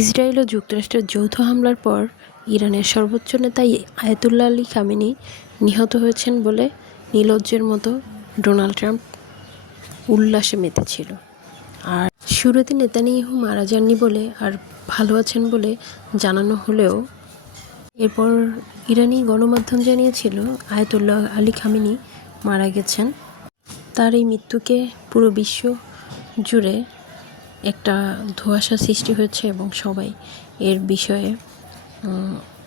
Israel ও যুক্তরাষ্ট্রের যৌথ হামলার পর ইরানের সর্বোচ্চ নেতা আয়াতুল্লাহ আলী খামেনি নিহত হয়েছেন বলে নির্লজ্জের মতো ডোনাল্ড ট্রাম্প উল্লাসে মেতেছিল। আর শুরুতে নেতানিয়াহু মারা যাননি বলে আর ভালো আছেন বলে জানানো হলেও এরপর ইরানি গণমাধ্যম জানিয়েছিল আয়াতুল্লাহ আলী খামেনি মারা গেছেন। তার এই মৃত্যুকে পুরো বিশ্ব জুড়ে একটা ধোঁয়াশা সৃষ্টি হয়েছে এবং সবাই এর বিষয়ে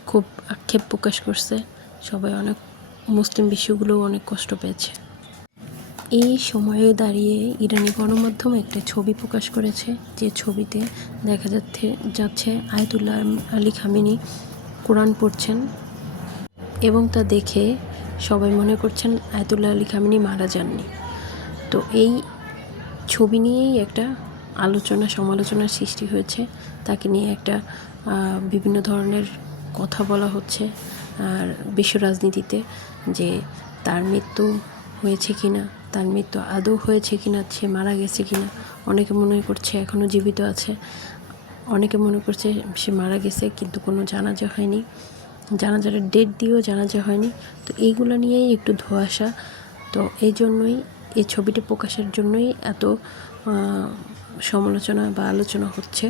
খুব আক্ষেপ প্রকাশ করছে। সবাই অনেক মুসলিম বিশ্বগুলোও অনেক কষ্ট পেয়েছে। এই সময়ে দাঁড়িয়ে ইরানি গণমাধ্যম একটা ছবি প্রকাশ করেছে, যে ছবিতে দেখা যাচ্ছে আয়াতুল্লাহ আলী খামেনি কোরআন পড়ছেন এবং তা দেখে সবাই মনে করছেন আয়াতুল্লাহ আলী খামেনি মারা যাননি। তো এই ছবি নিয়েই একটা আলোচনা সমালোচনার সৃষ্টি হয়েছে। তাকে নিয়ে একটা বিভিন্ন ধরনের কথা বলা হচ্ছে আর বিশ্ব রাজনীতিতে, যে তার মৃত্যু হয়েছে কিনা, তার মৃত্যু আদৌ হয়েছে কিনা, সে মারা গেছে কিনা। অনেকে মনে করছে এখনও জীবিত আছে, অনেকে মনে করছে সে মারা গেছে কিন্তু কোনো জানাজা হয়নি, জানাজার ডেট দিয়েও জানাজা হয়নি। তো এইগুলো নিয়েই একটু ধোঁয়াশা। তো এই জন্যই এই ছবিটি প্রকাশের জন্যই এত সমালোচনা বা আলোচনা হচ্ছে।